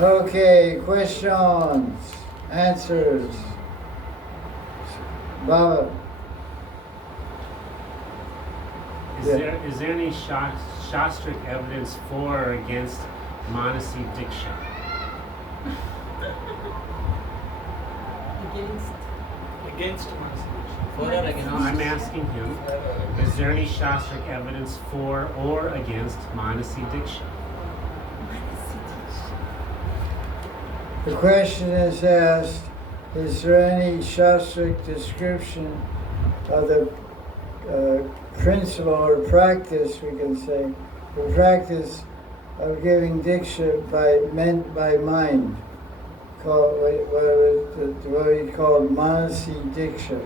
Okay, questions, answers. Baba. Is there any shastric evidence for or against Manasi Diksha? Against Manasi. For or against? No, I'm asking him, is there any shastric evidence for or against Manasi Diksha? The question is asked, is there any shastric description of the principle or practice, we can say, the practice of giving diksha by mind, called what we call Manasi Diksha.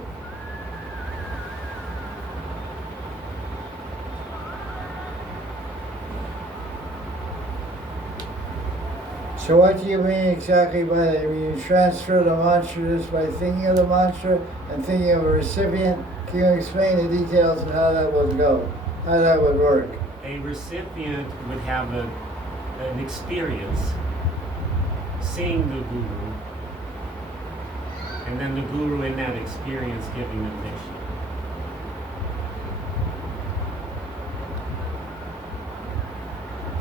So what do you mean exactly by that? You transfer the mantra just by thinking of the mantra and thinking of a recipient. Can you explain the details of how that would go, how that would work? A recipient would have an experience seeing the guru, and then the guru in that experience giving them diksha.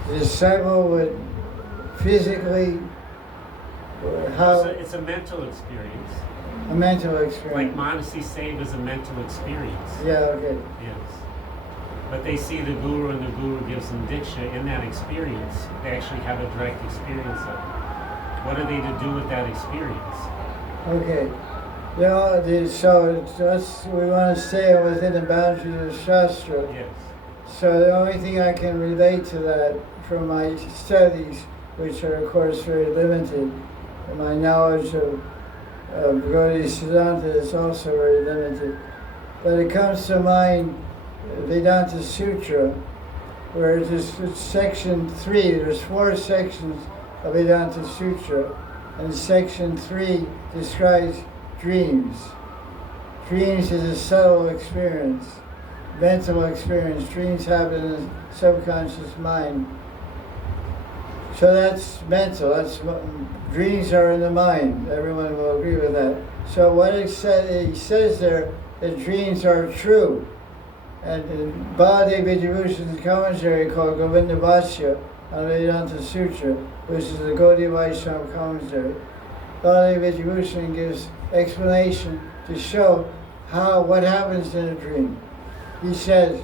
The disciple would physically, It's a mental experience. A mental experience. Like Manasi Seva is a mental experience. Yeah, okay. Yes. But they see the guru and the guru gives them diksha in that experience. They actually have a direct experience of it. What are they to do with that experience? Okay. So we want to stay within the boundaries of Shastra. Yes. So the only thing I can relate to that from my studies, which are of course very limited, and my knowledge of Gaudiya siddhanta is also very limited. But it comes to mind Vedanta Sutra, where it's section 3, there's 4 sections of Vedanta Sutra, and section 3 describes dreams. Dreams is a subtle experience, mental experience. Dreams happen in the subconscious mind. So that's mental. Dreams are in the mind. Everyone will agree with that. So what he says there, that dreams are true. And in Babaji Vijayabhushan's commentary called Govinda Bhashya on Vedanta Sutra, which is the Gaudiya Vaisnava commentary, Babaji Vijayabhushan gives explanation to show what happens in a dream. He says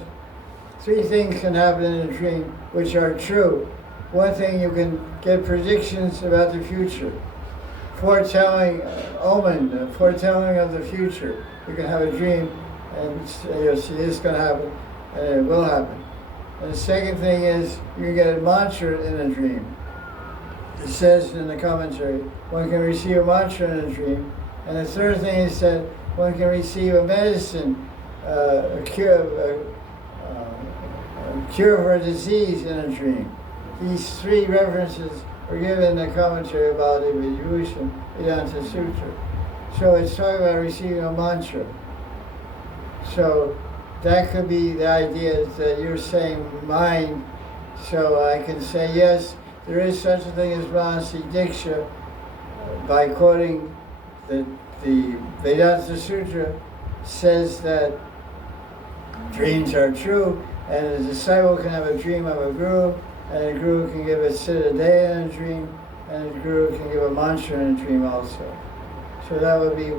3 things can happen in a dream which are true. One thing, you can get predictions about the future, foretelling, foretelling of the future. You can have a dream and you'll see this is going to happen, and it will happen. And the second thing is, you can get a mantra in a dream. It says in the commentary, one can receive a mantra in a dream. And the third thing is that one can receive a medicine, a cure for a disease in a dream. These 3 references were given in the commentary about the Vijayabhushan Vedanta Sutra. So it's talking about receiving a mantra. So that could be the idea that you're saying mind. So I can say, yes, there is such a thing as Manasi Diksha by quoting the Vedanta Sutra says that dreams are true, and a disciple can have a dream of a guru, and a guru can give a siddhanta in a dream, and a guru can give a mantra in a dream also. So that would be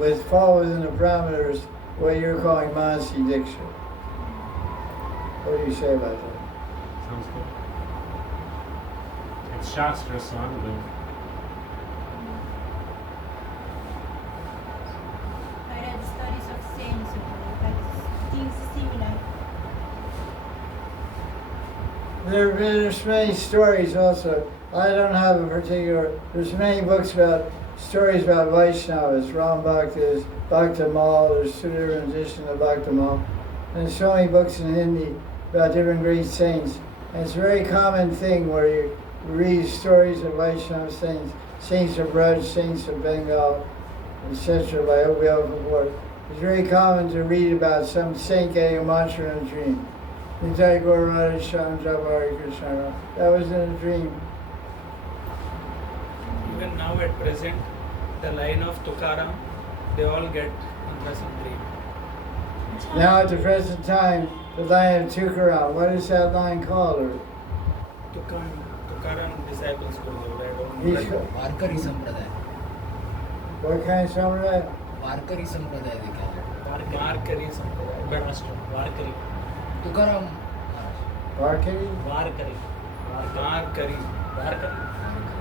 would fall within the parameters what you're calling Manasi Diksha. What do you say about that? Sounds good. It's Shastra, so I'm good. I read stories of saints that things similar. There's many stories also. I don't have a particular, there's many books about stories about Vaishnavas, Ram Bhaktas, Bhaktamal, there's 2 different editions of Bhaktamal. And there's so many books in Hindi about different great saints. And it's a very common thing where you read stories of Vaishnava saints, saints of Braj, saints of Bengal, etc. by Gopal Kapoor. It's very common to read about some saint getting a mantra in a dream. That was in a dream. even now at present, the line of Tukaram, they all get mantras in dream. Now at the present time, the line of Tukaram, what is that line called? Or Tukaram disciples Gurudev, I don't He's- know. वारकरी संप्रदाय what kind of samurai? वारकरी संप्रदाय देखा है Varkari Sampradaya. But Varkari. Tukaram Varkari? Varkari. Varkari. Varkari.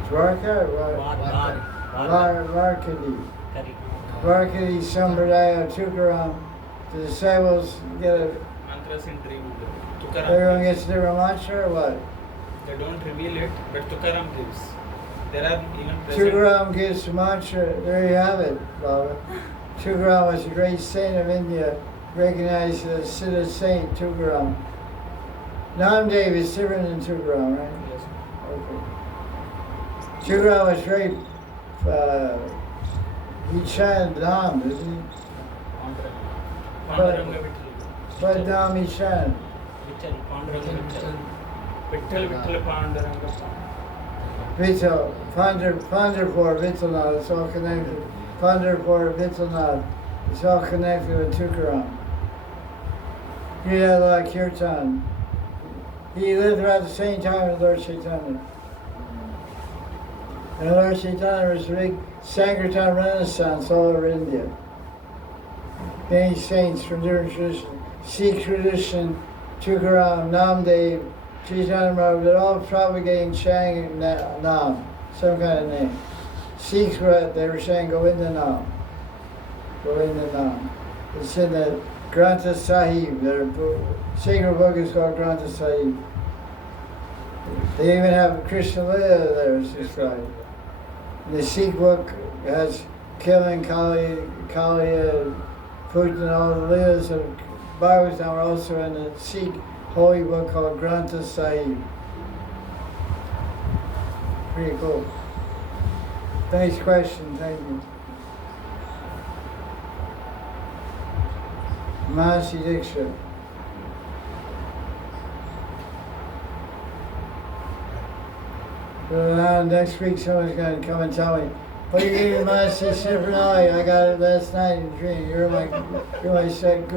Dwarka? Varkari. Kari. Varkari Sampradaya Tukaram. The disciples get a, Mantras in dream. everyone Tukaram. gets a different mantra or what? They don't reveal it, but Tukaram gives. There are even present. Tukaram gives the mantra, there you have it, Baba. Tukaram was a great saint of India, recognized as Siddha saint, Tukaram. Namdev is different than Tukaram, right? Yes. Okay. Tukaram was very, he chanted Nam, didn't he? Panduranga Vittal. What Nam he chanted? Vittal. Panduranga Vittal. Vittal Vittal Panduranga. Vittal, Pandurpur, Vittalnath, it's all connected. Pandurpur, Vittalnath, it's all connected with Tukaram. He had a lot of kirtan. He lived around the same time as Lord Chaitanya. And Lord Chaitanya was a big Sankirtan Renaissance all over India. Many saints from different traditions, Sikh tradition, Tukaram, Namdev, Chaitanya Maharaj, they're all propagating chanting Nam, some kind of name. Sikhs they were saying Govinda Nam. Govinda Nam. It's in the Granth Sahib, their sacred book is called Granth Sahib. They even have Krishna Lila there, it's described. The Sikh book has killing Kali, Putin, all the Lilas of Bhagavatam are also in the Sikh holy book called Granth Sahib. Pretty cool. Nice question, thank you. Mahasi Diksha. So now next week someone's going to come and tell me, what are you getting Mahasi Sipranali? I got it last night in a dream. You're my guru second.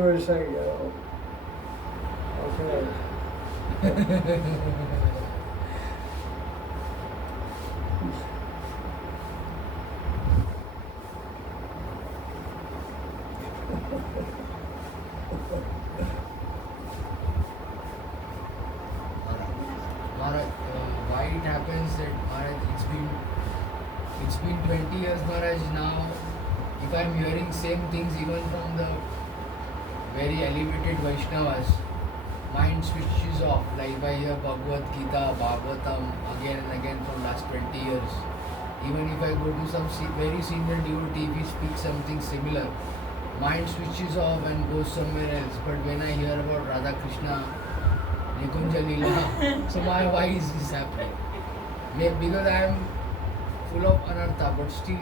Okay. Maharaj, why it happens that Maharaj, it's been 20 years Maharaj now. If I'm hearing same things even from the very elevated Vaishnavas, mind switches off. Like if I hear Bhagavad Gita, Bhagavatam again and again from last 20 years, even if I go to some very senior devotee, we speak something similar, mind switches off and goes somewhere else. But when I hear about Radha Krishna, Nikunja Leela, so why is this happening? Maybe because I am full of anartha, but still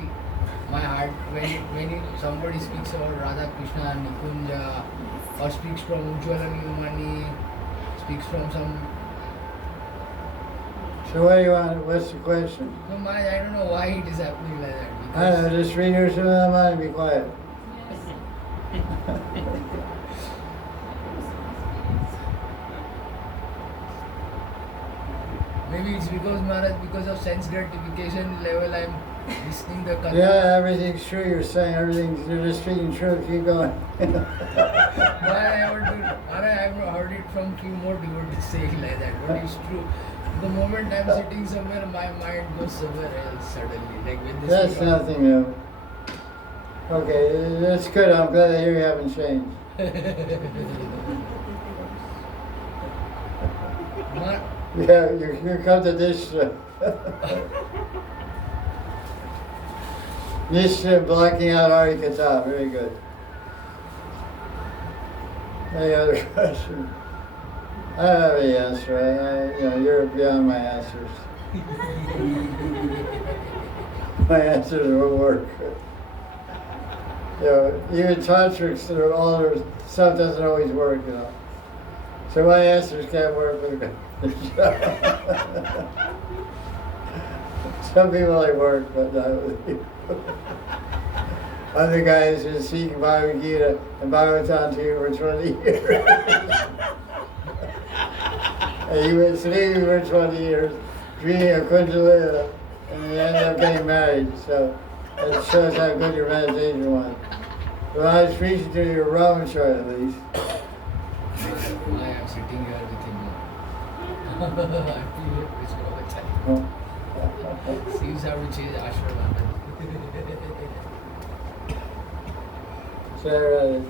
my heart, when somebody speaks about Radha Krishna, Nikunja, or speaks from Ujjwala Nilmani, speaks from some... So what do you want? What's the question? No, I don't know why it is happening like that. I don't know, just read yours to the mind and be quiet. Maybe it's because Maharaj, because of sense gratification level, I'm listening the Katha. Yeah, everything's true you're saying, you're just speaking truth, keep going. Maharaj, I've heard it from few more devotees saying like that, but it's true. The moment I'm sitting somewhere, my mind goes somewhere else suddenly. Like when this That's nothing new. Okay, that's good, I'm glad to hear you haven't changed. Yeah, you come to this Nishya blocking out Hari Katha, very good. Any other question? I don't have any answer. You're beyond my answers. My answers will work. Even tantrics, all their stuff doesn't always work, So my answers can't work with Some people like work, but not with you. Other guys are seeking Bhagavad Gita and Bhagavatam to you for 20 years. And you were sleeping for 20 years, dreaming of Kundalini, and you end up getting married. So it shows how good your meditation was. Well, I was preaching to your wrong chart at least. I am sitting here with him now. I feel it, it's over time. Seems how to change ashram. Jaya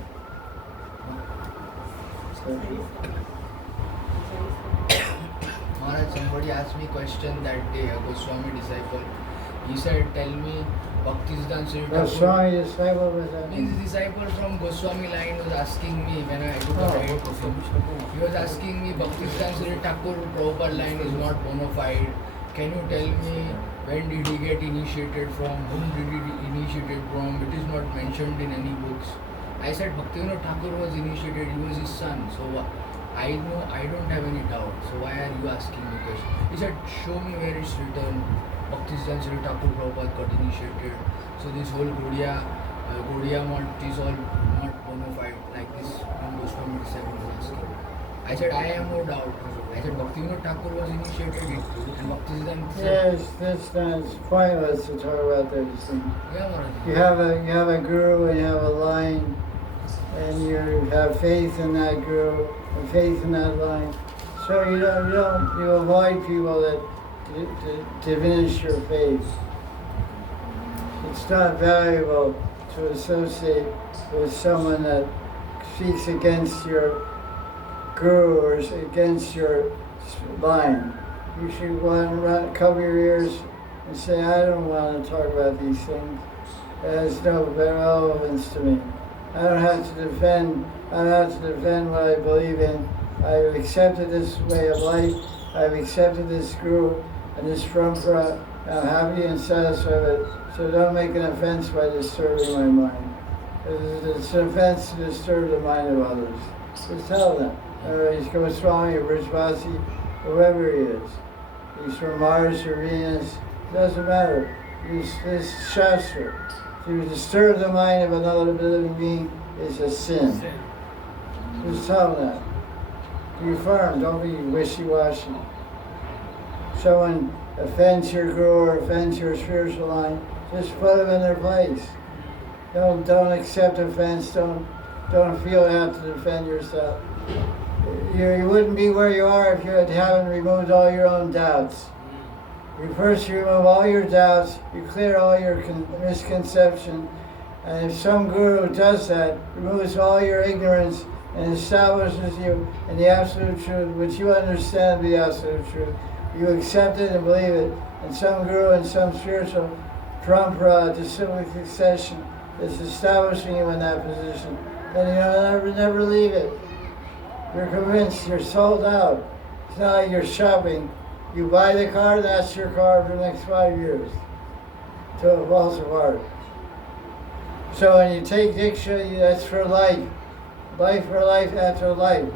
Maharaj, somebody asked me a question that day, a Goswami disciple. He said, tell me, Bhaktisiddhanta Sri Thakur. Goswami disciple was that? His disciple from Goswami line was asking me when I took a ride with him. He was asking me, Bhaktisiddhanta Sri Thakur Prabhupada line is not bona fide. Can you tell me when did he get initiated from? Whom did he initiated from? It is not mentioned in any books. I said, Bhaktivinoda Thakur was initiated, he was his son. So I know I don't have any doubt. So why are you asking me question? He said, show me where it's written. Bhaktisiddhanta Sri Thakur Prabhupada got initiated. So this whole Gaudiya Math is all not bona fide like this when Goswami disciple was asking. I said, I have no doubt. I said, Bhaktivinoda Thakur was initiated and Bhaktisiddhanta. Yes, it's pointless to talk about those things. Yeah, Maharaj. You have a guru and you have a line, and you have faith in that guru and faith in that line. So you avoid people that diminish your faith. It's not valuable to associate with someone that speaks against your guru or against your line. You should cover your ears and say, I don't want to talk about these things. It has no relevance to me. I don't have to defend what I believe in. I've accepted this way of life. I've accepted this guru and this parampara. I'm happy and satisfied with it. So don't make an offense by disturbing my mind. It's an offense to disturb the mind of others. Just tell them. He's Goswami or Brijvasi, whoever he is. He's from Mars or Venus. It doesn't matter. This Shastra. To disturb the mind of another living being is a sin. Just tell them that. Be firm, don't be wishy-washy. Someone offends your guru or offends your spiritual line, just put them in their place. Don't accept offense, don't feel you have to defend yourself. You wouldn't be where you are if you haven't removed all your own doubts. You first remove all your doubts, you clear all your misconception, and if some guru does that, removes all your ignorance and establishes you in the absolute truth, which you understand to be absolute truth, you accept it and believe it, and some guru and some spiritual parampara, disciplic succession, is establishing you in that position, then you'll never leave it. You're convinced, you're sold out. It's not like you're shopping. You buy the car, that's your car for the next 5 years till it falls apart. So when you take Diksha, that's for life. Life for life after life.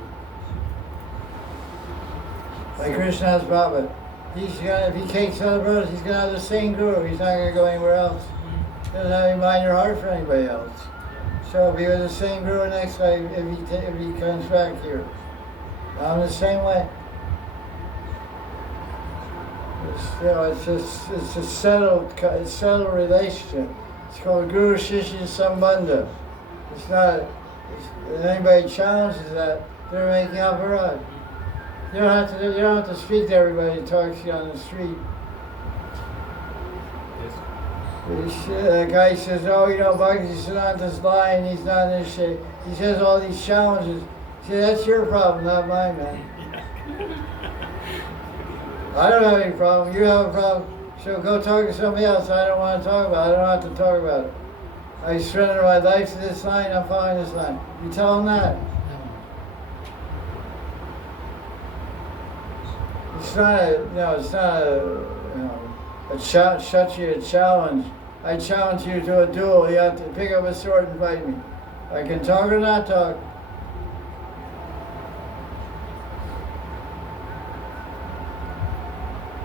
Like Krishna's Baba. If he takes other brothers, he's going to have the same guru. He's not going to go anywhere else. He doesn't have any mind or heart for anybody else. So be with the same guru next life if he comes back here. I'm the same way. It's a settled relationship. It's called Guru Shishya Sambandha. It's not. If anybody challenges that, they're making up a rod. You don't have to speak to everybody who talks to you on the street. The guy says, Bhaktisiddhanta's lying, he's not in this shape. He says all these challenges. He says, that's your problem, not mine, man. I don't have any problem. You have a problem. So go talk to somebody else I don't want to talk about. I don't have to talk about it. I surrender my life to this line, I'm following this line. You tell them that. It's not a challenge. I challenge you to a duel. You have to pick up a sword and fight me. I can talk or not talk.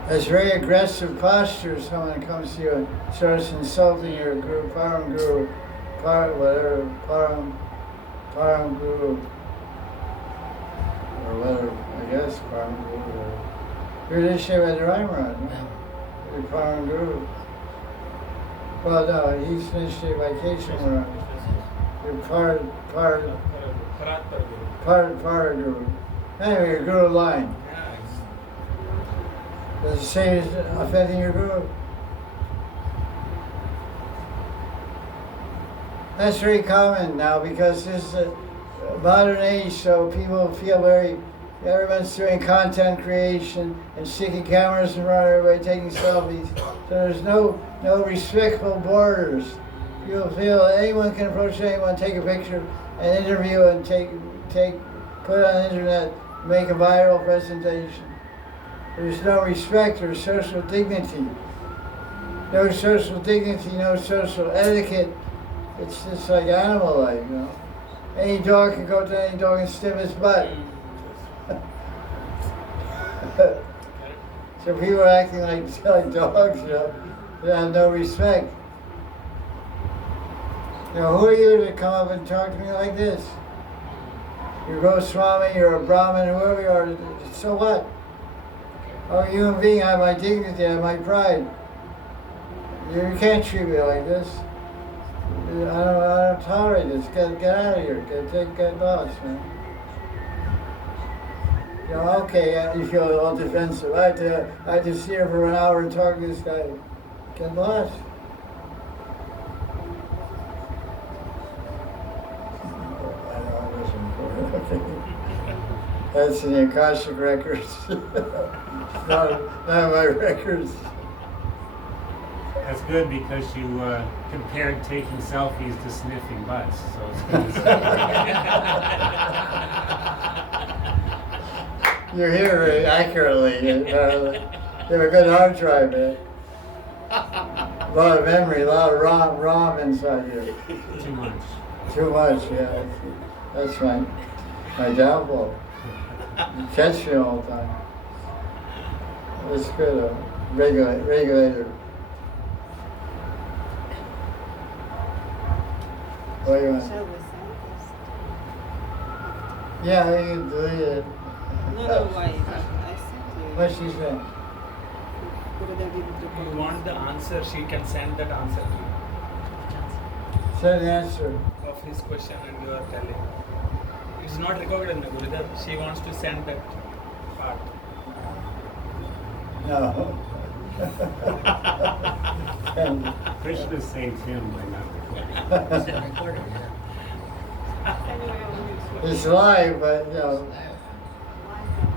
It's very aggressive posture. Someone comes to you and starts insulting your guru, param guru, param guru, or whatever, I guess, param guru. You're just saying Raimaran, you're param guru. Well, no, he's Nishya vacation Maharaj. You're Para guru. Anyway, your guru line. Does it say it's offending your guru? That's very common now because this is a modern age, so people feel everyone's doing content creation and sticking cameras in front of everybody, taking selfies. So there's no respectful borders. People feel anyone can approach anyone, take a picture, and interview, and put it on the internet, make a viral presentation. There's no respect or social dignity. No social dignity, no social etiquette. It's just like animal life, you know. Any dog can go to any dog and sniff its butt. So people are acting like dogs, you know. They have no respect. You know, who are you to come up and talk to me like this? You're Goswami, you're a Brahmin, whoever you are, so what? I'm a human being, I have my dignity, I have my pride. You can't treat me like this. I don't tolerate this. Get out of here. Get lost, man. You know, okay, you feel all defensive. I had to sit here for an hour and talk to this guy. Get lost. That's in the Akashic records. not my records. That's good because you compared taking selfies to sniffing butts. So it's good. You're here very accurately. You have a good hard drive, man. A lot of memory, a lot of ROM inside you. Too much. Too much, yeah. That's my downfall. You catch me all the time. It's good, regulator. What do you want? Yeah, you can delete it. No, why? I sent you. What's she saying? If you want the answer, she can send that answer to you Send the answer. of his question and you are telling. It's not recorded in the Gurudev. She wants to send that part. No. And Krishna saved him by not recording. it's live, but you know,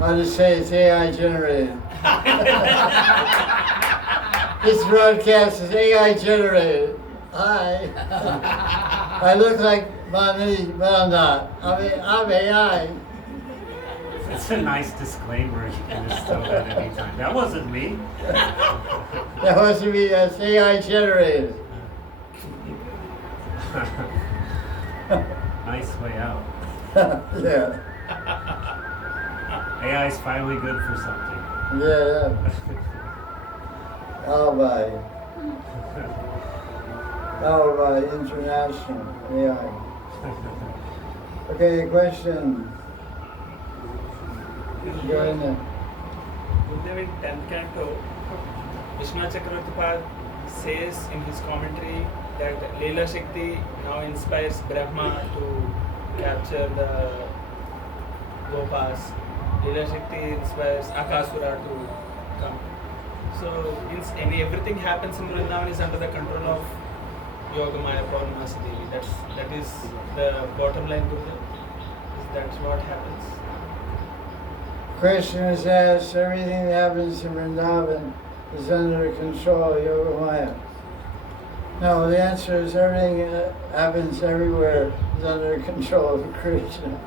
I'll just say it's AI generated. This broadcast is AI generated. Hi. I look like Mahanidhi, but I'm not. I'm AI. It's a nice disclaimer. You can just throw that anytime. That wasn't me. That wasn't me, that's AI generated. Nice way out. Yeah. AI is finally good for something. Yeah. I'll buy international AI. Okay, question. Go in there. Gurudev in 10th canto, Vishnu Chakravartipad says in his commentary that Leela Shakti now inspires Brahma to capture the Gopas. Leela Shakti inspires Akasura to come. So everything happens in Vrindavan is under the control of Yogamaya Purnamasi Devi. That is the bottom line, Gurudev. That's what happens. Krishna says everything that happens in Vrindavan is under the control of Yogamaya. No, the answer is everything that happens everywhere is under the control of Krishna.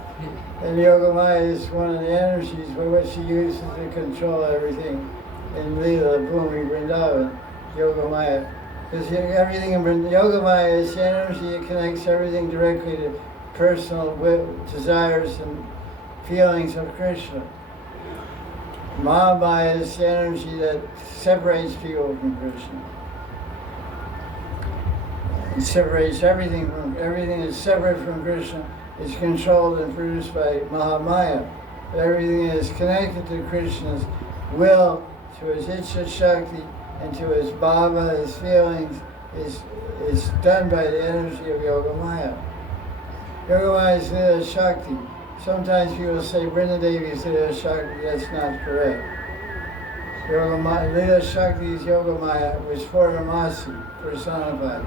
And Yogamaya is one of the energies by which he uses to control everything in Leela, Bhumi, Vrindavan, Yogamaya. Because everything in Yogamaya is the energy that connects everything directly to personal desires and feelings of Krishna. Mahamaya is the energy that separates people from Krishna. It separates everything is separate from Krishna. Is controlled and produced by Mahamaya. Everything is connected to Krishna's will, to his Ichcha Shakti, and to his bhava, his feelings, is done by the energy of Yogamaya. Yogamaya is Lila Shakti. Sometimes people say Vrindadevi is Lila Shakti. That's not correct. Lila Shakti is Yogamaya, was Purnamasi, personified.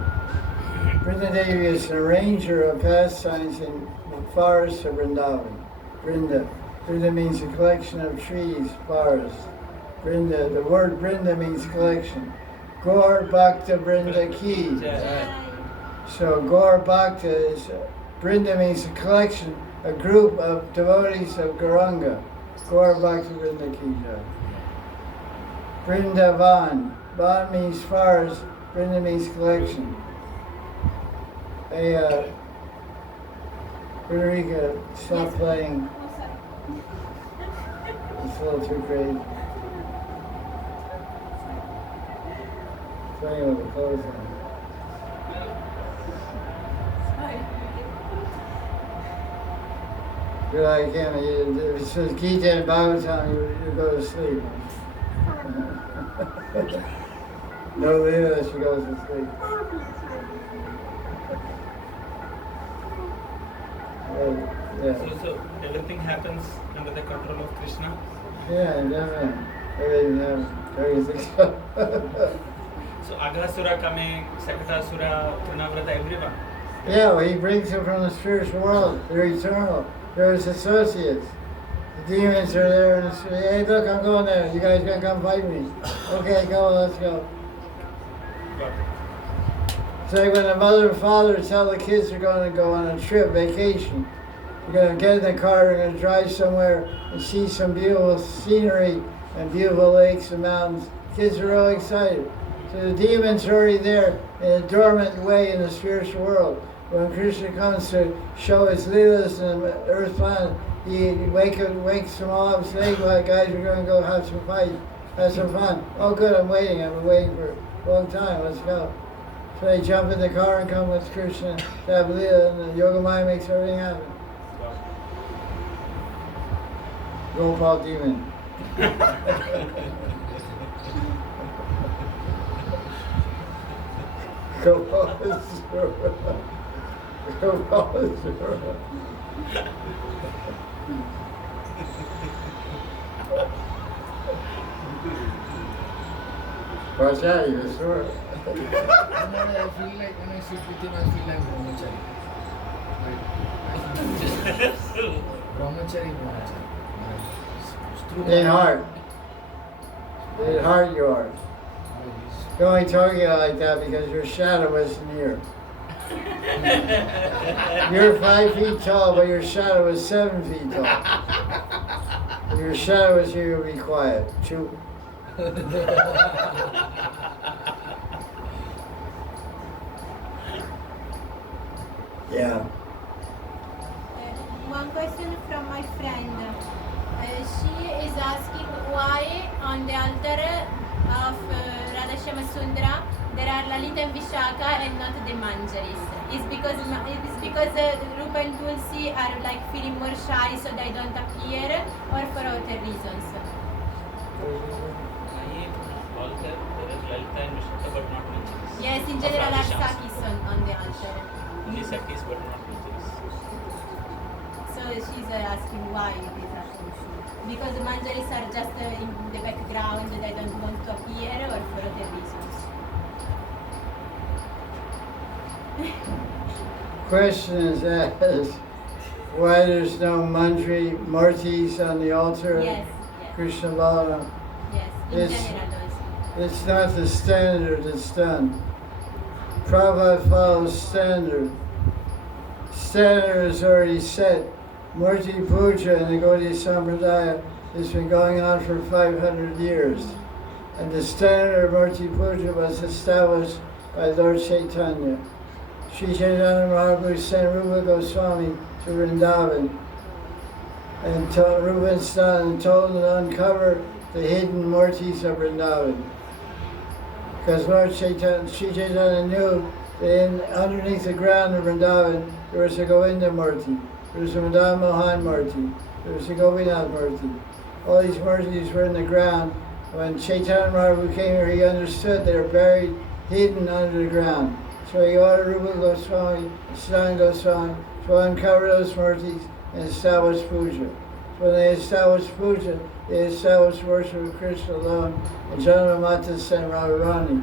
Vrindadevi is an arranger of pastimes in the forests of Vrindavan. Vrinda means a collection of trees, forest. Vrinda, the word Vrinda means collection. Gaur Bhakta Vrinda Ki. So Gaur Bhakta is, Vrinda means a collection, a group of devotees of Gauranga. Gaur Bhakta Vrinda Ki. Vrindavan. Van means forest, Vrinda means collection. Hey, Frederica, stop playing. It's a little too crazy. Playing with the clothes on. You're like him, if it says Gita and Bhagavatam, you go to sleep. No Leela, she goes to sleep. Yeah. So everything happens under the control of Krishna? Yeah, definitely. Everything. So Aghasura coming, Sakatasura, Trinavrata, everyone? Yeah, well, he brings them from the spiritual world. They're eternal. They're his associates. The demons are there and say, hey, look, I'm going there. You guys gonna come fight me? Okay, go, let's go. It's like when the mother and father tell the kids they're going to go on a trip, vacation. You're going to get in the car, you're going to drive somewhere and see some beautiful scenery and beautiful lakes and mountains. Kids are all excited. So the demons are already there in a dormant way in the spiritual world. When Krishna comes to show his leelas in the earth planet, he wakes them all up and says, hey, well, guys, we're going to go have some fight, have some fun. Oh, good, I'm waiting. I've been waiting for a long time. Let's go. So they jump in the car and come with Krishna to have Leela, and the Yogamaya makes everything happen. Gopal demon. Gopal is Gopal is watch out, you're sure. I feel like when I sit with him, I feel like brahmachari. In heart. In heart you are. You only talk like that because your shadow isn't here. You're 5 feet tall, but your shadow is 7 feet tall. If your shadow is here, you'll be quiet. Chew. Yeah. One question from my friend. She is asking why on the altar of Radha Sundara there are Lalita and Vishaka and not the Manjaris. It's because Rupa and Tulsi are like feeling more shy, so they don't appear, or for other reasons. Altar, there is Lalita and Vishaka, but not Manjaris. Yes, in general are Sakis on the altar. Only Sakis, but not Manjaris. So she's asking why this happens. Because the Manjaris are just in the background, they don't want to appear, or for other reasons. Question is asked why there's no murtis on the altar. Yes, yes. Krishna Balaram. Yes, in It's- general also. It's not the standard that's done. Prabhupada follows standard. Standard is already set. Murti Puja in the Gaudiya Sampradaya has been going on for 500 years. And the standard of Murti Puja was established by Lord Chaitanya. Sri Chaitanya Mahaprabhu sent Rupa Goswami to Vrindavan and Rupa and told him to uncover the hidden murtis of Vrindavan. Because Lord Chaitanya, Sri Chaitanya knew that underneath the ground of Vrindavan there was a Govinda Murti, there was a Madan Mohan Murti, there was a Gopinath Murti. All these murtis were in the ground. When Chaitanya Mahaprabhu came here, he understood they were buried, hidden under the ground. So he ordered Rupa Goswami, Sanatana Goswami to uncover those murtis and establish puja. When they established puja, they established worship of Krishna alone, and Janamata sent Radharani.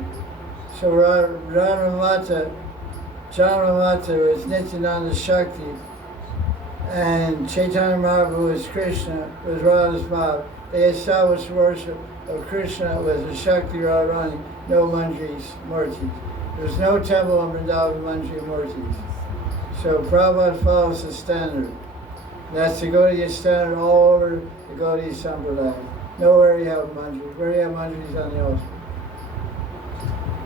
So Janamata was Nityananda Shakti, and Chaitanya Mahaprabhu was Krishna, was Radha's Bhav. They established worship of Krishna with the Shakti Radharani, no Manjris, Murtis. There's no temple in Vrindavan Manjri Murtis. So Prabhupada follows the standard. That's the Gaudiya standard all over the Gaudiya Sampradaya. Nowhere you have Manjris. Where do you have Manjris on the altar?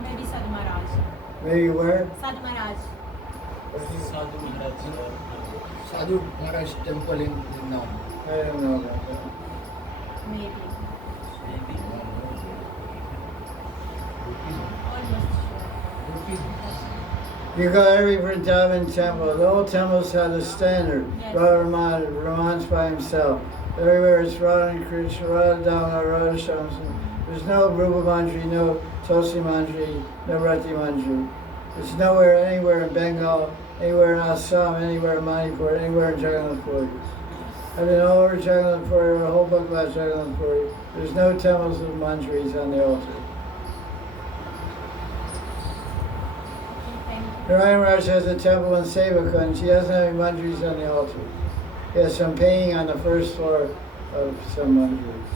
Maybe Sadhu Maharaj. Maybe where? Sadhu Maharaj. Sadhu Maharaj. Sadhu Maharaj temple in Vrindavan. I don't know about that. Maybe. Maybe. Almost sure. You go every Vrindavan temple. The old temples have a standard. Yes. Radha Raman's by himself. Everywhere it's Radha and Krishna, Radha Damodar, Radha Shamsun. There's no Rupa Manjri, no Tulsi Manjri, no Rati Manjri. There's nowhere, anywhere in Bengal, anywhere in Assam, anywhere in Manipur, anywhere in Jagannath Puri. I've been all over Jagannath Puri, a whole book about Jagannath Puri. There's no temples with Manjris on the altar. Maharaj has a temple in Sevakund. She doesn't have any manjaris on the altar. He has some painting on the first floor of some manjaris.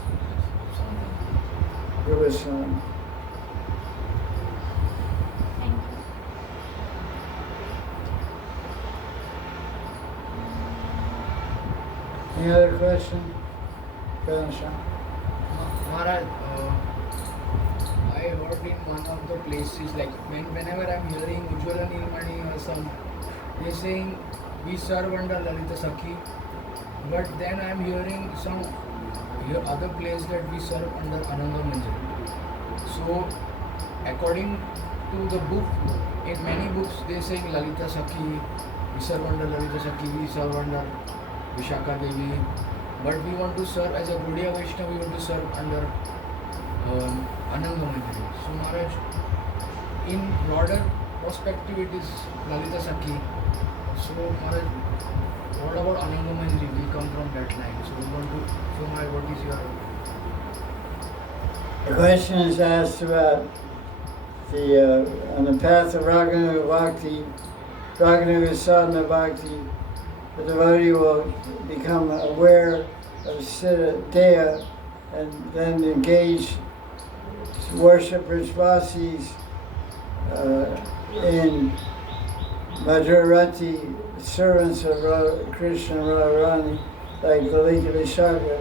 Rubasan. Thank you. Any other question? Ganesha? Maharaj, I heard in one of the places, like whenever I'm hearing Ujjwala Nilmani or some, they're saying we serve under Lalita Sakhi, but then I'm hearing some other place that we serve under Ananda Manjari. So, according to the book, in many books they saying Lalita Sakhi, we serve under Lalita Sakhi, we serve under Vishakha Devi, but we want to serve as a Gaudiya Vaisnava, we want to serve under Ananda Manjari. So Maharaj, in broader perspective it is Lalita Sakhi. So Maharaj, what about Ananda Manjari? We come from that line. So we want to, so Maharaj, what is your... The question is asked about the on the path of Raganuga Bhakti, Raganuga Sadhana Bhakti, the devotee will become aware of Siddhanta and then engage worship Vrishvasis in Madhurati, servants of Krishna and Radharani, like Lalita Vishakha,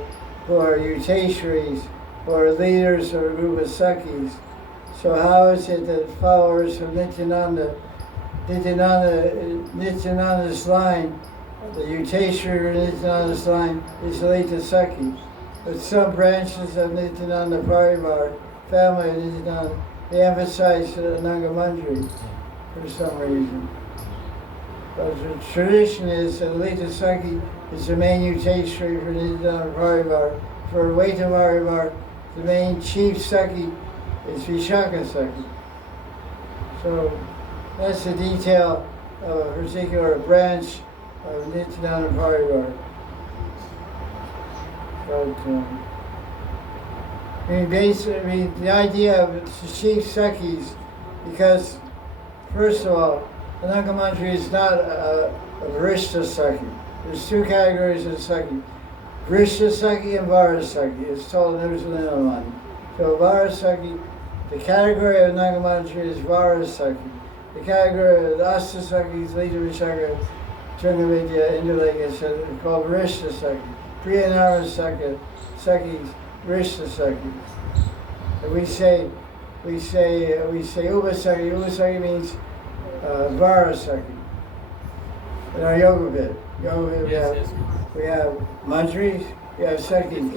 who are Yuteshwaris, who are leaders of Rupa Sakhis. So how is it that followers of Nityananda's line, the Yuteshwari of Nityananda's line is Lalita Sakhi, but some branches of Nityananda Parivar, family of Nityananda, they emphasize Ananga Manjari for some reason. But the tradition is that Lalita Sakhi is the main Yuteshwari for Nityananda Parivar. For Vaita Parivar, the main chief Sakhi is Vishakha Sakhi. So that's the detail of a particular branch of Nityananda Parivar. But the idea of the chief Sakhis, because first of all, Ananga Manjari is not a Varishta Sakhi. There's two categories of Sakhi. Vrishta Sakhi and Vara Sakhi. It's told in Ujalanilmani. So Vara Sakhi, the category of Ananga Manjari is Vara Sakhi. The category of the Asta Sakhi is Lita Vishakha, Tungavidya, Indulekha, etc. called Vrishta Sakhi. Priyanara Sakhis, Vrishta Sakhi. And we say Upasakhi. Upasakhi means Vara Sakhi. In our yoga bit, we have Manjaris, we have Sakhis.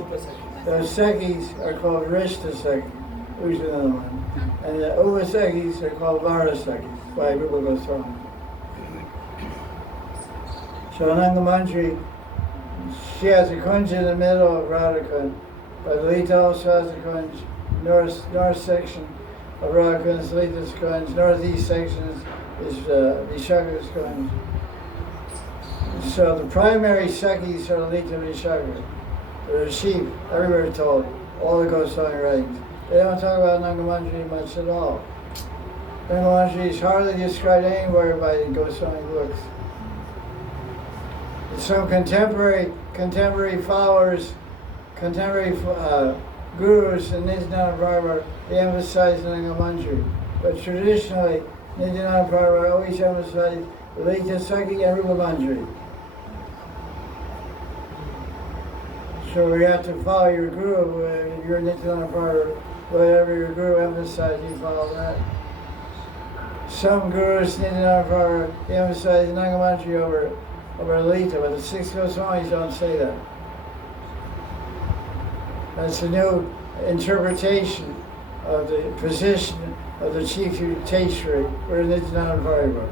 Those Sekis are called Rishta Sekis, who's another one. And the Uva Sekis are called Vara Sekis by Rupa Goswami. So Ananga Manjari, she has a kunj in the middle of Radha Kunda, but Lita also has a kunj, north section of Radha Kunda is Lita's kunj, northeast section is Vishaka's kunj. So the primary Sekis are Lita Vishaka. They're sheep, everywhere told, all the Goswami writings. They don't talk about Ananga Manjari much at all. Ananga Manjari is hardly described anywhere by the Goswami books. Some contemporary followers, gurus in Nityananda Prabhupada, they emphasize Ananga Manjari. But traditionally, Nityananda Prabhupada always emphasized Lita Saki and Rupa Manjari. So you have to follow your guru. If you're Nityananda Prabhupada, whatever your guru emphasizes, you follow that. Some gurus, Nityananda Prabhupada, they emphasize Ananga Manjari over Lita, but the six Goswamis don't say that. That's a new interpretation of the position of the chief Teshri or Nityananda Prabhupada.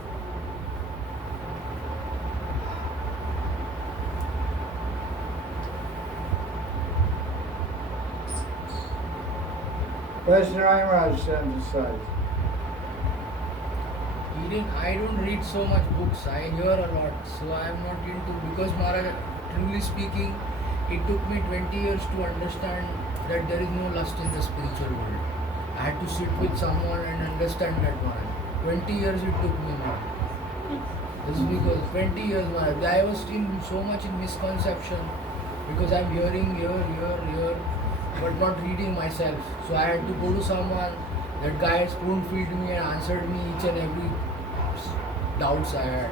Question Maharaj to emphasize. I don't read so much books, I hear a lot, so I am not into, because Maharaj, truly speaking, it took me 20 years to understand that there is no lust in the spiritual world. I had to sit with someone and understand that Maharaj. 20 years it took me, Maharaj. This is because 20 years, Maharaj, I was still so much in misconception, because I am hearing here, but not reading myself. So I had to go to someone, that guy spoon-feed me and answered me each and every doubts I had.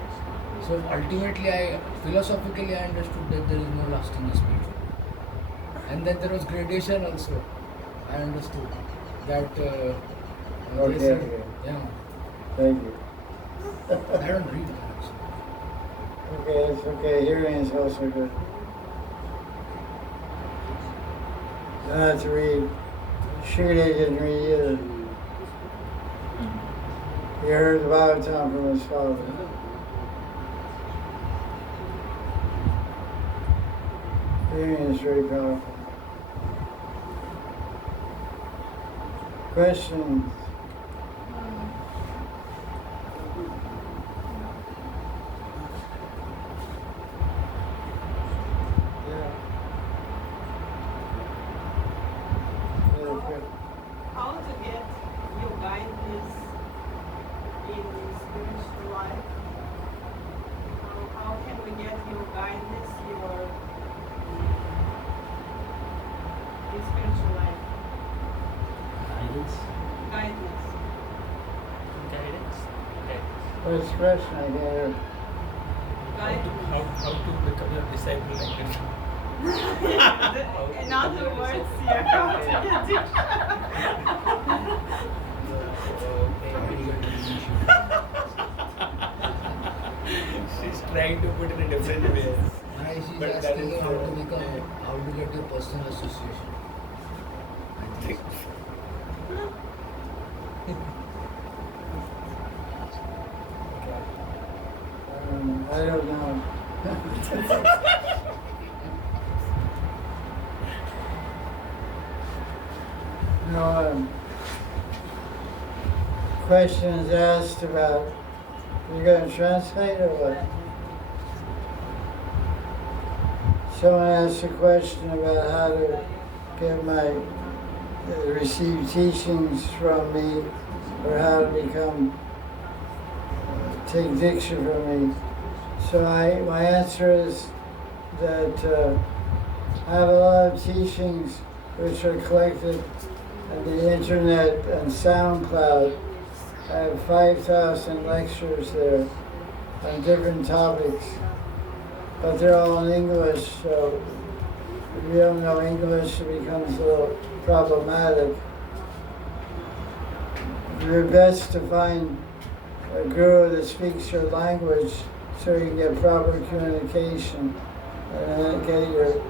So ultimately, philosophically I understood that there is no lust in the spirit. And then there was gradation also. I understood that. Okay. Yeah. Thank you. I don't read much. Okay, it's okay. Hearing is also good. You don't have to read. Shri didn't read either. He heard the Bhagavatam from his father. Hearing is very powerful. Questions? How to get your guidance in spiritual life? How can we get your guidance, in spiritual life? Guidance? Guidance. Guidance. Okay. What's the question? I can't hear. Guidance. How to become your disciple like this? In other words, yeah, how to get it. She's trying to put it in a different way. Maharaj, she's But that asking is, how to get your personal association. I think so. I don't know. No, questions asked about, you're going to translate or what? Someone asked a question about how to get receive teachings from me, or how to take diksha from me. So my answer is that I have a lot of teachings which are collected on the internet and SoundCloud. I have 5,000 lectures there on different topics, but they're all in English, so if you don't know English, it becomes a little problematic. Do your best to find a guru that speaks your language so you can get proper communication and get your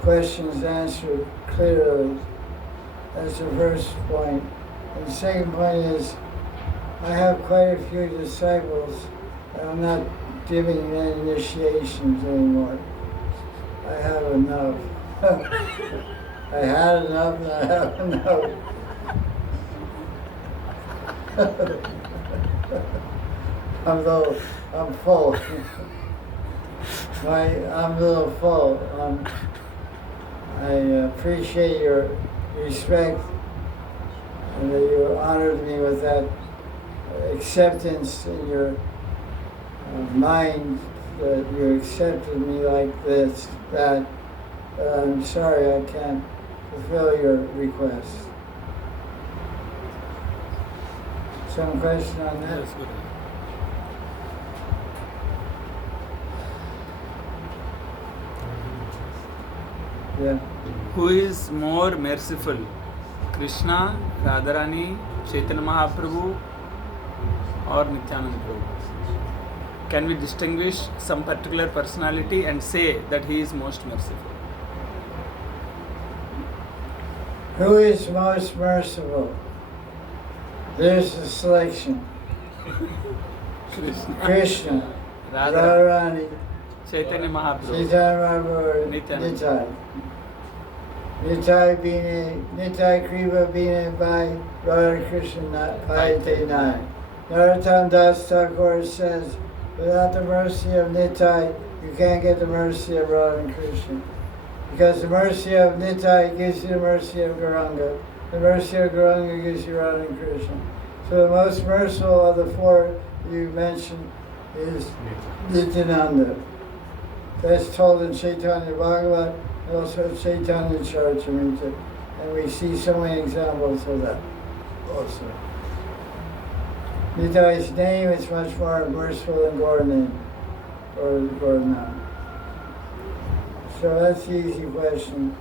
questions answered clearly. That's the first point. And the second point is, I have quite a few disciples, and I'm not giving any initiations anymore. I have enough. I had enough and I have enough. I'm full. I'm a little full. I appreciate your respect and that you honored me with that acceptance in your mind, that you accepted me like this, that. I'm sorry I can't fulfill your request. Some question on that? That's good. Yeah. Who is more merciful, Krishna, Radharani, Chaitanya Mahaprabhu, or Nityananda Prabhu? Can we distinguish some particular personality and say that he is most merciful? Who is most merciful? There's a selection. Krishna, Radharani, Chaitanya Mahaprabhu. Chaitanya Mahaprabhu, Nityananda. Nitai. Nitai Bine, Nitai Kriva Bine by Radha Krishna Paite Nai. Narottam Das Thakur says, without the mercy of Nitai, you can't get the mercy of Radha and Krishna. Because the mercy of Nitai gives you the mercy of Gauranga. The mercy of Gauranga gives you Radha and Krishna. So the most merciful of the four you mentioned is Nityananda. That's told in Chaitanya Bhagavat and also Chaitanya Charitamrita. And we see so many examples of that also. Nitai's name is much more merciful than Gaur name, or Gaur Nam. So that's the easy question.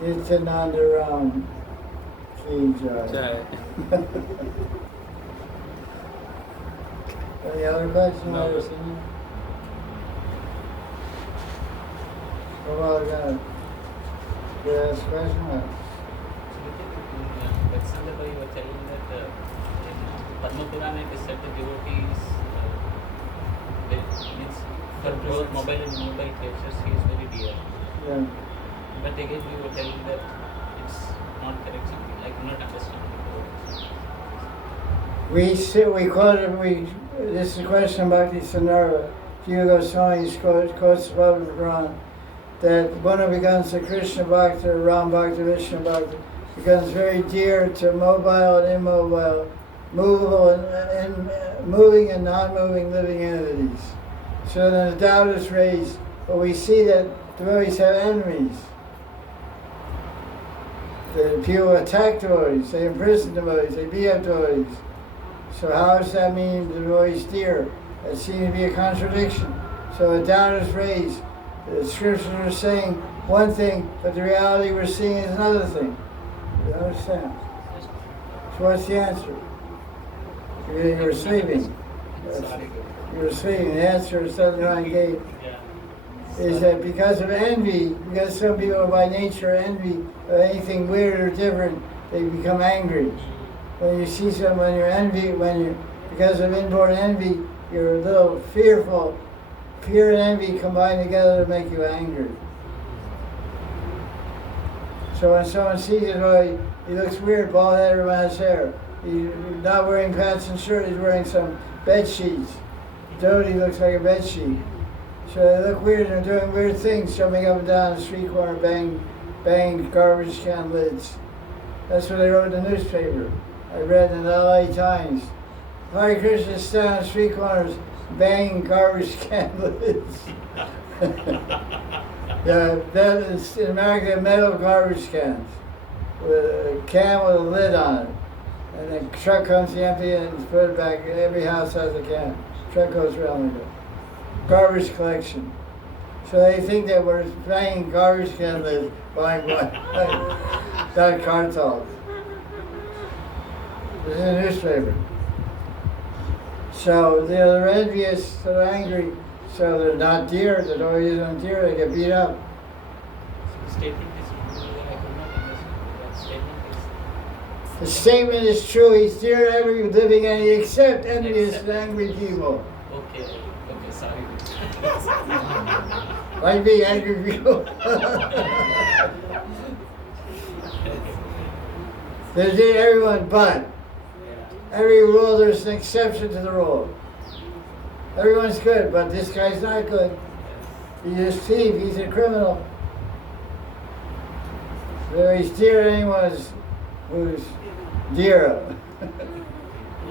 Nityananda Ram. Ki Jai. Jai. Any other questions? No. Gopal, gonna ask a question? Vaisnava, you were telling that in Padma Purana it is said the devotees, means for both mobile and immobile creatures he is very dear. Yeah. But again you were telling that it's not correct, something I cannot understand We quoted, this is a question about the Sandarbha. Jiva Goswami quotes above the Quran that one who becomes a Krishna Bhakta, Ram Bhakta, Vishnu Bhakta, becomes very dear to mobile and immobile, movable and moving and non-moving living entities. So then the doubt is raised, but we see that devotees have enemies. The people attack devotees, they imprison devotees, they beat up devotees. So how does that mean the devotees dear? That seems to be a contradiction. So a doubt is raised. The scriptures are saying one thing, but the reality we're seeing is another thing. You understand? So what's the answer? You're sleeping. You're sleeping. The answer is 79 gate is that because of envy, because some people by nature envy anything weird or different, they become angry. When you see someone you're envy, because of inborn envy, you're a little fearful. Fear and envy combine together to make you angry. So when someone sees it, oh, he looks weird, bald head, or has hair. He's not wearing pants and shirt, he's wearing some bed sheets. Dodie looks like a bed sheet. So they look weird and they're doing weird things, jumping up and down the street corner, bang garbage can lids. That's what they wrote in the newspaper. I read in the LA Times. Hari Krishna stand on street corners, banging garbage can lids. Yeah, that is in America, metal garbage cans with a can with a lid on it, and the truck comes to empty it and put it back. Every house has a can. Truck goes around like that. Garbage collection. So they think that we're banging garbage can lids, buying one. That cartel. This is a newspaper. So they're envious, they're angry, so they're not dear, the devotees aren't dear, they get beat up. statement is true, I could not understand. That statement is. The statement is true. He's dear to every living entity except envious and angry people. Okay, okay, sorry. Like me, angry people. There's everyone, but every rule, there's an exception to the rule. Everyone's good, but this guy's not good. He's a thief, he's a criminal. So he's dear to anyone who's dear.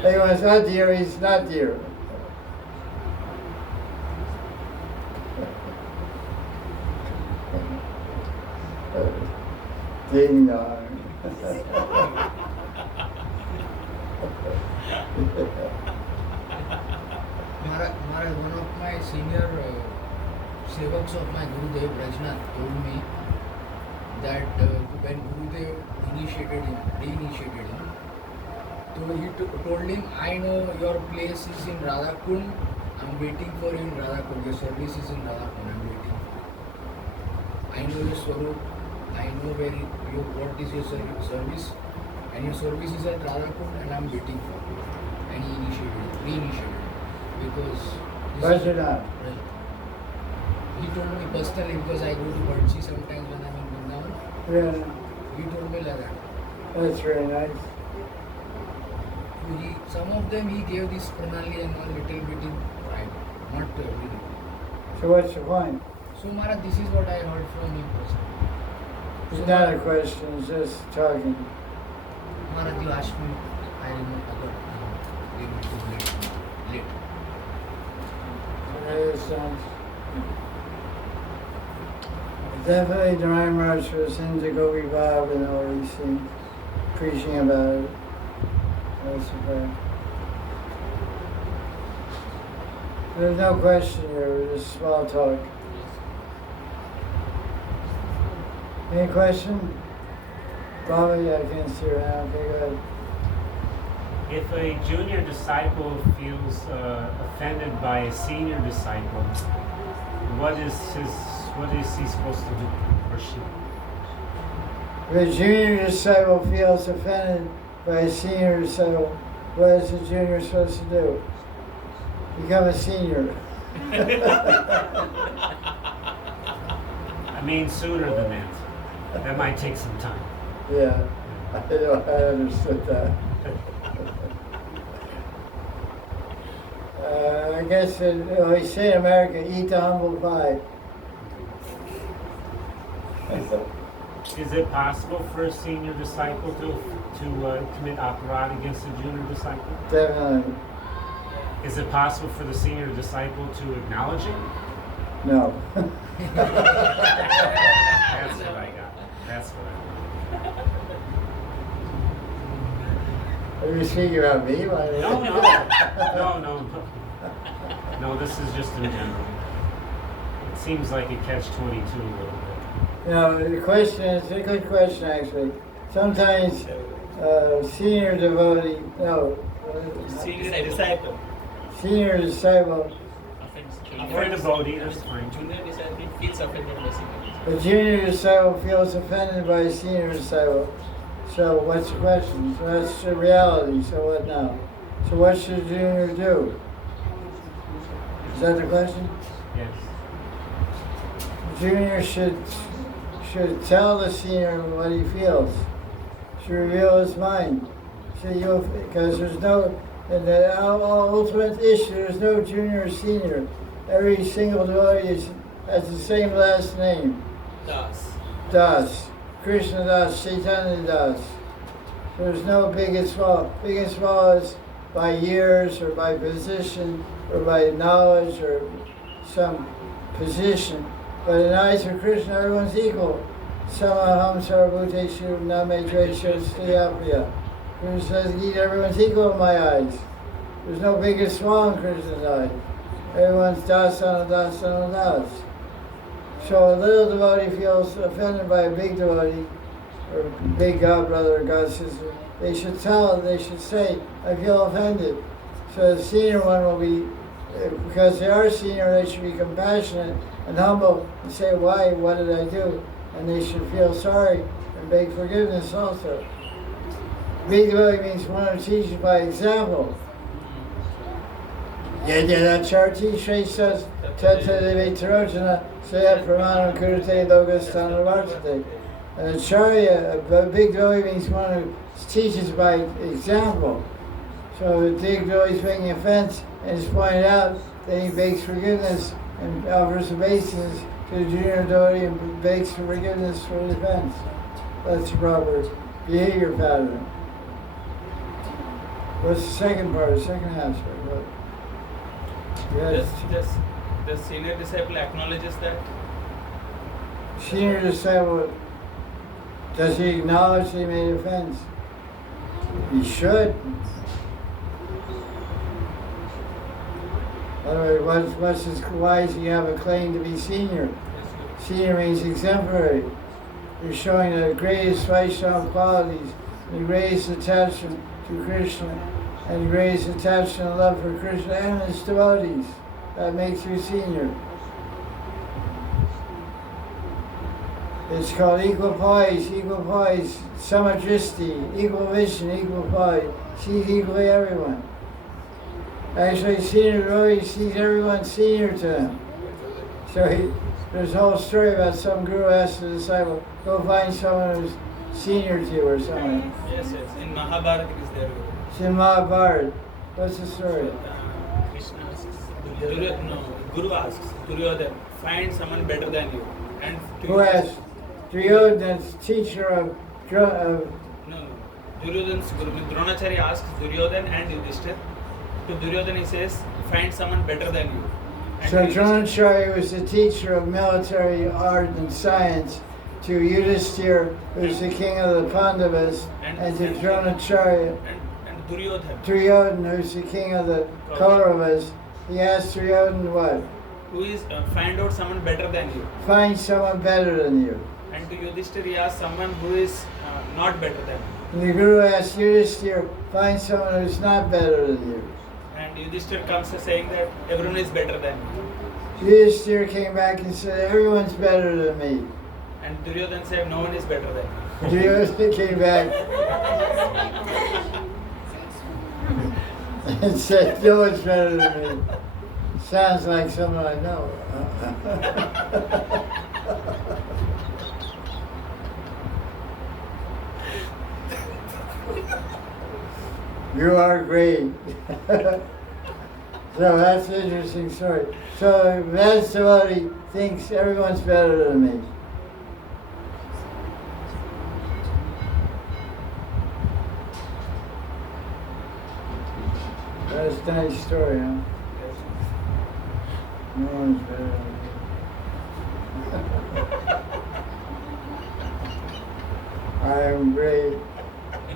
Anyone's not dear, he's not dear. Ding dong. Maharaj, one of my senior sevaks of my Gurudev, Rajnath, told me that when Gurudev reinitiated him, so he told him, I know your place is in Radha Kunda, I'm waiting for you in Radha Kunda, your service is in Radha Kunda, I'm waiting for you. I know your Swarup, I know what is your service, and your service is at Radha Kunda, and I'm waiting for you. And he reinitiated it. Because Rajnath. He told me personally, because I go to Babaji sometimes when I'm in Vrindavan. Yeah, He told me like that. that's very nice. Some of them he gave this pranali and all little bit in pride, not everything. So what's the point? So Maharaj, this is what I heard from him personally. It's not a question, it's just talking. Maharaj, you asked me, I remember, I got able to late. Definitely Narayan Maharaj was into Gopi Bhav and all these things, preaching about it. That's the fact. There's no question here, it was just small talk. Any question? Bobby, I can't see her now. Okay, go ahead. If a junior disciple feels offended by a senior disciple, what is he supposed to do, or she? If a junior disciple feels offended by a senior disciple, what is the junior supposed to do? Become a senior. I mean, sooner than that. That might take some time. Yeah, I understood that. I guess we say in America, eat the humble pie. Is it possible for a senior disciple to commit aparadha against a junior disciple? Definitely. Is it possible for the senior disciple to acknowledge it? No. That's what I got. That's what I got. Are you speaking about me? No. No, this is just in general. It seems like a catch-22 a little bit. No, the question is a good question actually. Sometimes senior devotee, Senior disciple. senior disciple, For a devotee, that's fine. Junior disciple feels offended by senior disciple. the junior disciple feels offended by a senior disciple. So what's the question? So that's the reality. So what now? So what should the junior do? Is that the question? Yes. The junior should tell the senior what he feels. Should reveal his mind. Because there's no, in the ultimate issue, there's no junior or senior. Every single devotee has the same last name. Das. Krishna Das, Chaitanya Das. There's no big and small. Big and small is by years or by position or by knowledge or some position. But in the eyes of Krishna, everyone's equal. Samaham sarvabhuteshu name dvesho stiyapriya. Krishna says, Gita, everyone's equal in my eyes. There's no big and small in Krishna's eyes. Everyone's dasana, dasana, das. So a little devotee feels offended by a big devotee, or big god brother or god sister. They should say, I feel offended. So the senior one will be, because they are senior, they should be compassionate and humble and say, why, what did I do? and they should feel sorry and beg forgiveness also. Big devotee means one who teaches by example. Jaya Jaya Sri Radhe Tata Devetarojana Saya Pramanam Kurute Logastana Vartate. An acharya, a big devotee means one who teaches by example. So if the big devotee is making offense and is pointed out, then he begs forgiveness and offers obeisance to the junior devotee and begs for forgiveness for the offense. That's the proper behavior pattern. What's the second part, the second aspect? What? Yes. The senior disciple acknowledges that. Senior disciple, does he acknowledge he made offense? He should. Otherwise, why does he have a claim to be senior? Senior means exemplary. You're showing the greatest Vaishnava qualities, the greatest attachment to Krishna, and the greatest attachment and love for Krishna and his devotees. That makes you senior. It's called equal poise, samadrasti, equal vision, equal poise. Sees equally everyone. Actually, senior devotee sees everyone senior to him. So there's a whole story about some guru asked the disciple, go find someone who's senior to you or something. Yes. In Mahabharata it is there. It's in Mahabharata. What's the story? Krishna asks, Guru asks Duryodhana, find someone better than you. And Who asked? Duryodhana's teacher of No. Duryodhana's Guru. Dronacharya asks Duryodhana and Yudhishthira. To Duryodhana he says, find someone better than you. And So Dronacharya was the teacher of military art and science to Yudhishthira, who's the king of the Pandavas, and to Dronacharya, and Duryodhana. Duryodhana, who's the king of the Kauravas. He asked Duryodhana what? Who is find out someone better than you. Find someone better than you. And to Yudhishthira he asks someone who is not better than you. And the Guru asked Yudhishthira, find someone who's not better than you. And Yudhishthira comes saying that everyone is better than you. Yudhishthira came back and said, everyone's better than me. And Duryodhana said, no one is better than you. Duryodhana came back and said, no one's better than me. Sounds like someone I know. You are great. So that's an interesting story. So that's devotee thinks everyone's better than me. That's a nice story, huh? No one's better than me. I am great.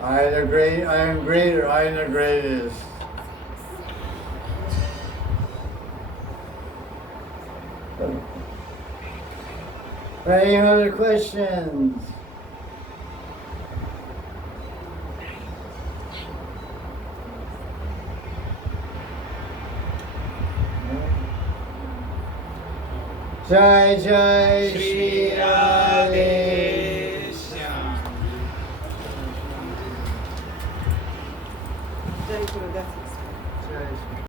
I am greater, I am the greatest. Any other questions? Jaya Jaya Sri Radhe.